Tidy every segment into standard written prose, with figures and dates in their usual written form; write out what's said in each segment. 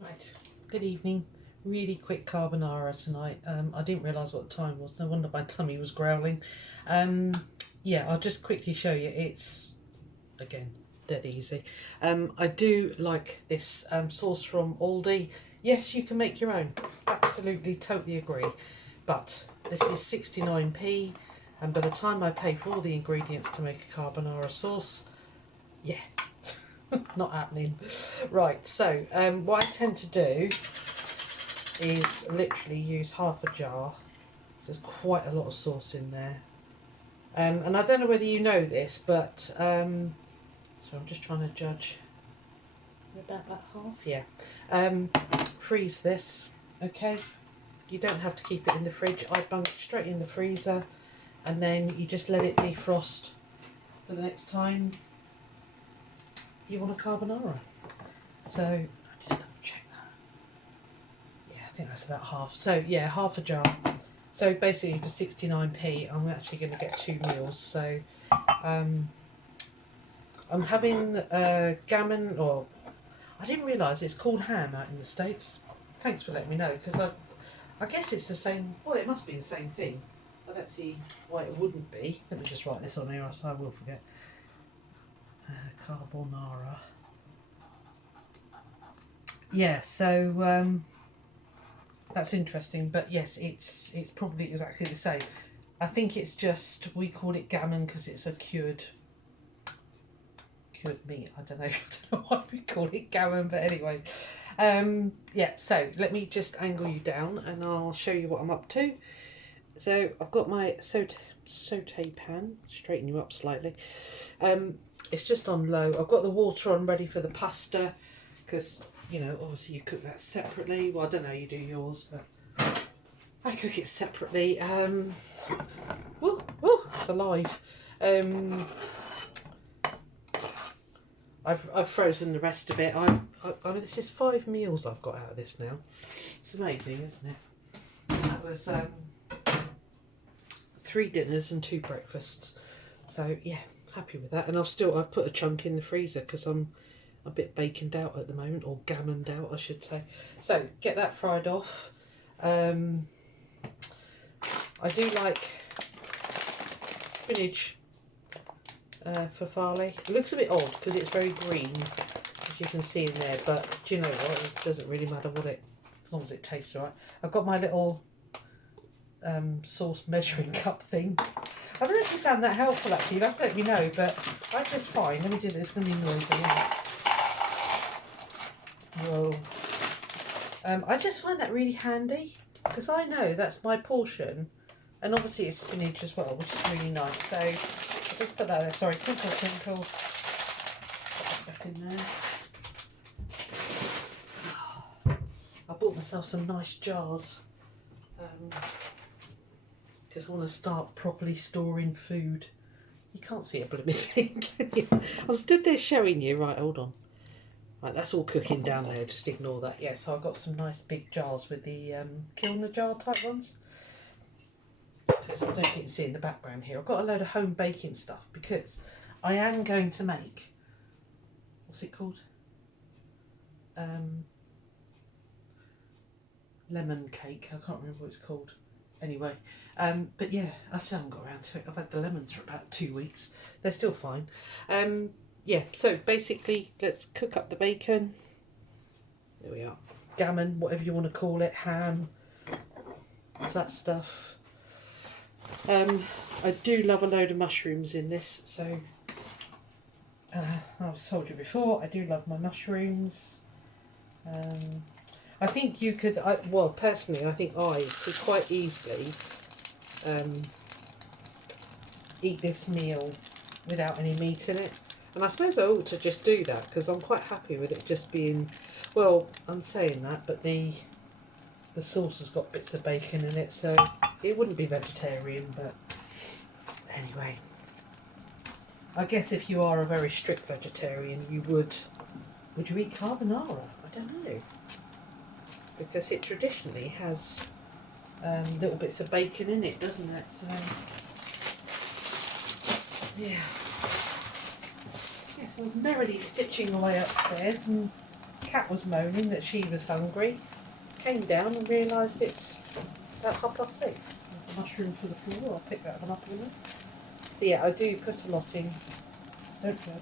Right, good evening. Really quick carbonara tonight. I didn't realise what the time was. No wonder my tummy was growling. Yeah, I'll just quickly show you. It's, again, dead easy. I do like this sauce from Aldi. Yes, you can make your own. Absolutely, totally agree. But this is 69p. And by the time I pay for all the ingredients to make a carbonara sauce, yeah, not happening. Right, so what I tend to do is literally use half a jar. So there's quite a lot of sauce in there. And I don't know whether you know this, but so I'm just trying to judge about that half, yeah. Freeze this, okay? You don't have to keep it in the fridge. I bung it straight in the freezer, and then you just let it defrost for the next time you want a carbonara. So I'll just double check that. Yeah, I think that's about half. So yeah, half a jar. So basically for 69p, I'm actually going to get 2 meals. So I'm having gammon, or I didn't realise it's called ham out in the States. Thanks for letting me know, because I guess it's the same. Well, it must be the same thing. I don't see why it wouldn't be. Let me just write this on here, or I will forget. Carbonara. Yeah, so that's interesting, but yes, it's probably exactly the same. I think it's just, we call it gammon because it's a cured meat. I don't know why we call it gammon, but anyway. Yeah, so let me just angle you down and I'll show you what I'm up to. So I've got my saute pan, straighten you up slightly. It's just on low. I've got the water on ready for the pasta because, you know, obviously you cook that separately. Well, I don't know how you do yours, but I cook it separately. It's alive. I've frozen the rest of it. I mean, this is 5 meals I've got out of this now. It's amazing, isn't it? That was 3 dinners and 2 breakfasts. So yeah, happy with that. And I've put a chunk in the freezer because I'm a bit baconed out at the moment, or gammoned out I should say. So get that fried off. I do like spinach for farley. It looks a bit odd because it's very green, as you can see in there, but do you know what, it doesn't really matter as long as it tastes alright. I've got my little sauce measuring cup thing. I don't know if you found that helpful actually, you'll have to let me know, but I just find, let me do this, it's going to be noisy. Whoa. I just find that really handy because I know that's my portion, and obviously it's spinach as well, which is really nice. So I'll just put that there. Sorry, twinkle, twinkle. Put that back in there. I bought myself some nice jars because I want to start properly storing food. You can't see a blooming thing, can you? I'm stood there showing you. Right, hold on. Right, that's all cooking down there, just ignore that. Yeah, so I've got some nice big jars with the kiln jar type ones. Because I don't think you can see in the background here. I've got a load of home baking stuff because I am going to make, what's it called? Lemon cake. I can't remember what it's called. Anyway, but yeah, I still haven't got around to it. I've had the lemons for about 2 weeks. They're still fine. Yeah, so basically, let's cook up the bacon. There we are. Gammon, whatever you want to call it, ham, it's that stuff. I do love a load of mushrooms in this, so I've told you before, I do love my mushrooms. I think you could, well, personally, I think I could quite easily eat this meal without any meat in it. And I suppose I ought to just do that because I'm quite happy with it just being, well, I'm saying that, but the sauce has got bits of bacon in it, so it wouldn't be vegetarian, but anyway. I guess if you are a very strict vegetarian, you would you eat carbonara? I don't know. Because it traditionally has little bits of bacon in it, doesn't it? So, yeah. Yes, I was merrily stitching away upstairs and cat was moaning that she was hungry. Came down and realised it's about 6:30. There's a mushroom for the floor. I'll pick that one up in a minute. So yeah, I do put a lot in. Don't judge.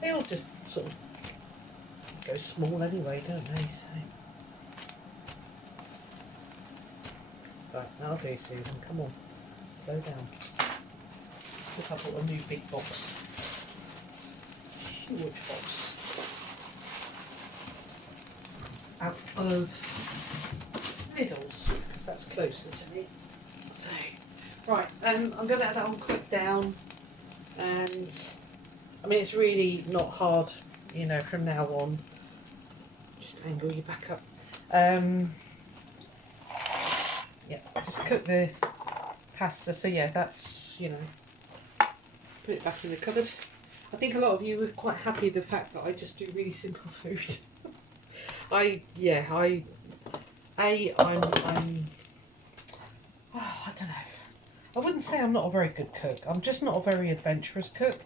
They all just sort of go small anyway, don't they? So. Right, now do, Susan. Come on. Slow down. Because I bought a new big box. Huge box. Out of Lidl's, because that's closer to me. So, right, I'm going to let that one cook down. And, I mean, it's really not hard, you know, from now on. Just angle you back up. Yeah, just cook the pasta. So yeah, that's, you know, put it back in the cupboard. I think a lot of you were quite happy with the fact that I just do really simple food. I'm oh, I don't know. I wouldn't say I'm not a very good cook. I'm just not a very adventurous cook.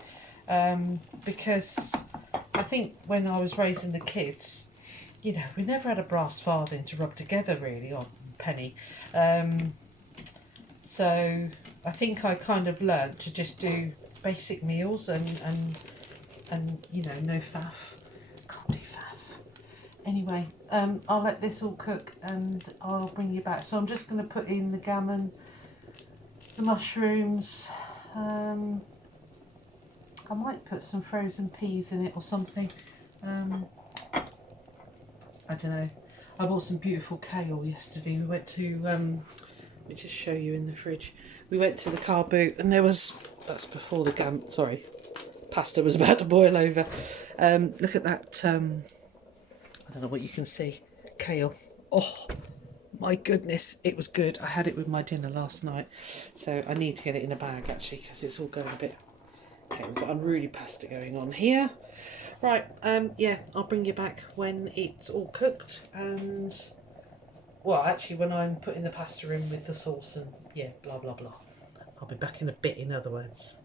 Because I think when I was raising the kids, you know, we never had a brass farthing to rub together really on penny. So I think I kind of learnt to just do basic meals and you know, no faff. Can't do faff. Anyway, I'll let this all cook and I'll bring you back. So I'm just going to put in the gammon, the mushrooms. I might put some frozen peas in it or something. I don't know. I bought some beautiful kale yesterday. We went to, let me just show you in the fridge. We went to the car boot and there was, that's before the pasta was about to boil over. Look at that, I don't know what you can see, kale. Oh my goodness, it was good. I had it with my dinner last night. So I need to get it in a bag actually because it's all going a bit, okay, we've got unruly pasta going on here. Right, yeah, I'll bring you back when it's all cooked and, well, actually when I'm putting the pasta in with the sauce and, yeah, blah, blah, blah. I'll be back in a bit, in other words.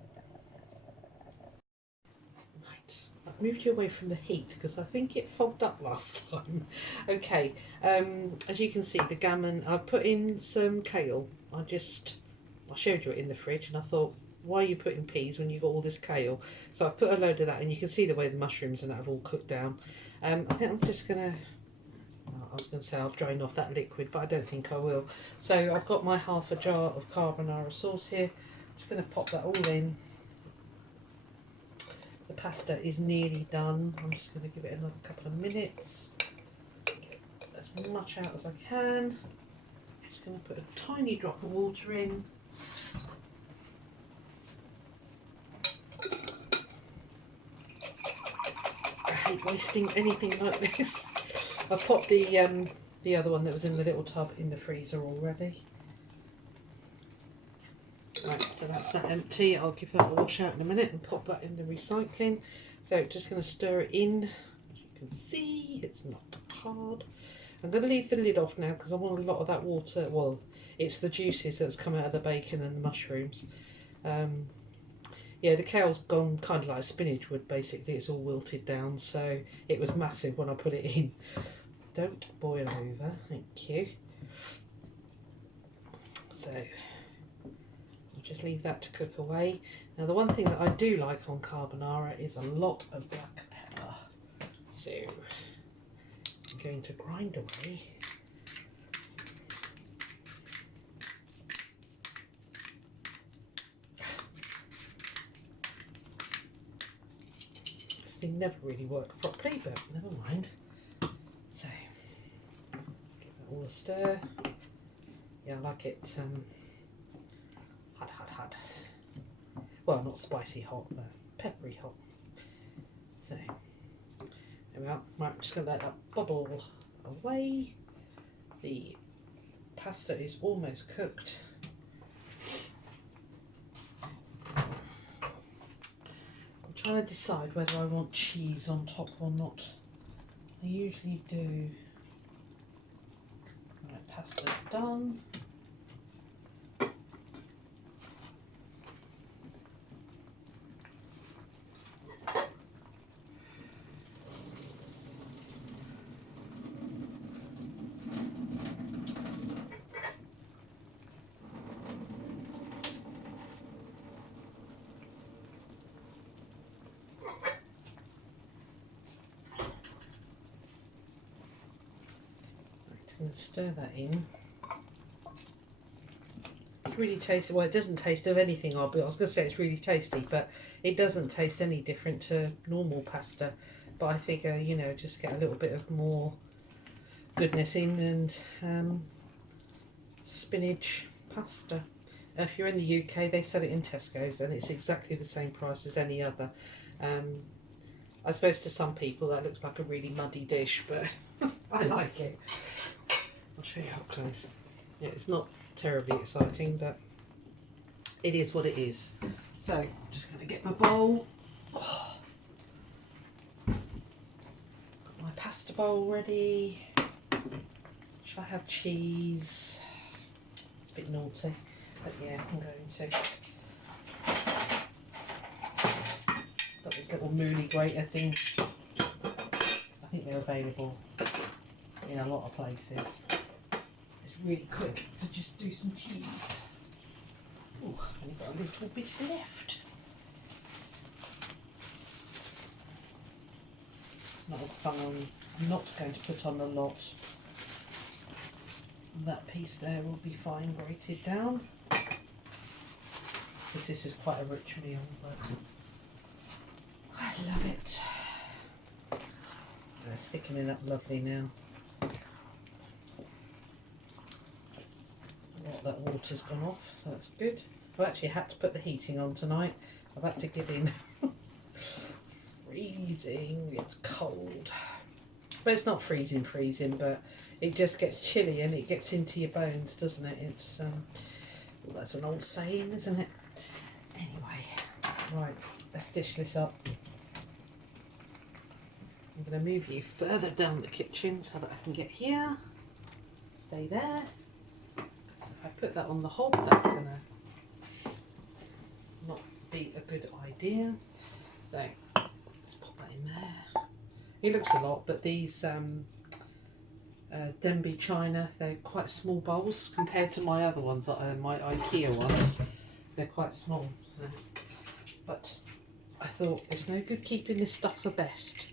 Right, I've moved you away from the heat because I think it fogged up last time. Okay, as you can see, the gammon, I've put in some kale. I showed you it in the fridge and I thought, why are you putting peas when you've got all this kale? So I put a load of that and you can see the way the mushrooms and that have all cooked down. I think I'm just going to, I was going to say I'll drain off that liquid, but I don't think I will. So I've got my half a jar of carbonara sauce here. I'm just going to pop that all in. The pasta is nearly done. I'm just going to give it another couple of minutes. Get as much out as I can. I'm just going to put a tiny drop of water in. I hate wasting anything like this. I've popped the other one that was in the little tub in the freezer already. Right, so that's that empty. I'll give that a wash out in a minute and pop that in the recycling. So just going to stir it in. As you can see, it's not hard. I'm going to leave the lid off now because I want a lot of that water. Well, it's the juices that's come out of the bacon and the mushrooms. Yeah, the kale's gone kind of like spinach would basically. It's all wilted down, so it was massive when I put it in. Don't boil over, thank you. So I'll just leave that to cook away. Now the one thing that I do like on carbonara is a lot of black pepper. So I'm going to grind away. Never really worked properly, but never mind. So let's give that all a stir. Yeah, I like it hot. Well, not spicy hot, but peppery hot. So there we are. Right, I'm just going to let that bubble away. The pasta is almost cooked. Trying to decide whether I want cheese on top or not. I usually do. Right, pasta's done. going to stir that in. It's really tasty. Well, it doesn't taste of anything, I was going to say it's really tasty, but it doesn't taste any different to normal pasta. But I figure, you know, just get a little bit of more goodness in, and spinach pasta. If you're in the UK, they sell it in Tesco's and it's exactly the same price as any other. I suppose to some people that looks like a really muddy dish, but I like it. I'll show you up close. Yeah, it's not terribly exciting, but it is what it is. So I'm just going to get my bowl. Oh. Got my pasta bowl ready. Should I have cheese? It's a bit naughty, but yeah, I'm going to. Got these little moody grater things. I think they're available in a lot of places. It's really quick to just do some cheese. Oh, I've only got a little bit left. Not fun. I'm not going to put on a lot. That piece there will be fine grated down. Because this is quite a rich meal, but I love it. They're sticking it up lovely now. That water's gone off, so that's good. I've actually had to put the heating on tonight. I've had to give in. Freezing, it's cold. But it's not freezing, but it just gets chilly and it gets into your bones, doesn't it? It's well, that's an old saying, isn't it? Anyway, right, let's dish this up. I'm going to move you further down the kitchen so that I can get here. Stay there. So if I put that on the hob, that's going to not be a good idea. So let's pop that in there. It looks a lot, but these Denby china, they're quite small bowls compared to my other ones, my IKEA ones. They're quite small. So. But I thought it's no good keeping this stuff for best,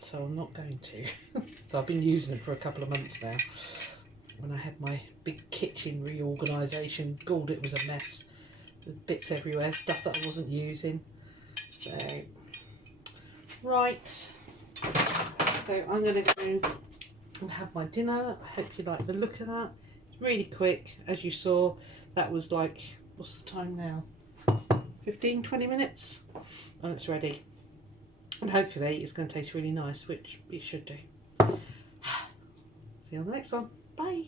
so I'm not going to. So I've been using it for a couple of months now. When I had my big kitchen reorganisation, God, it was a mess. With bits everywhere, stuff that I wasn't using. So, right. So I'm going to go and have my dinner. I hope you like the look of that. It's really quick, as you saw. That was like, what's the time now? 15-20 minutes and it's ready, and hopefully it's going to taste really nice, which it should do. See you on the next one. Bye.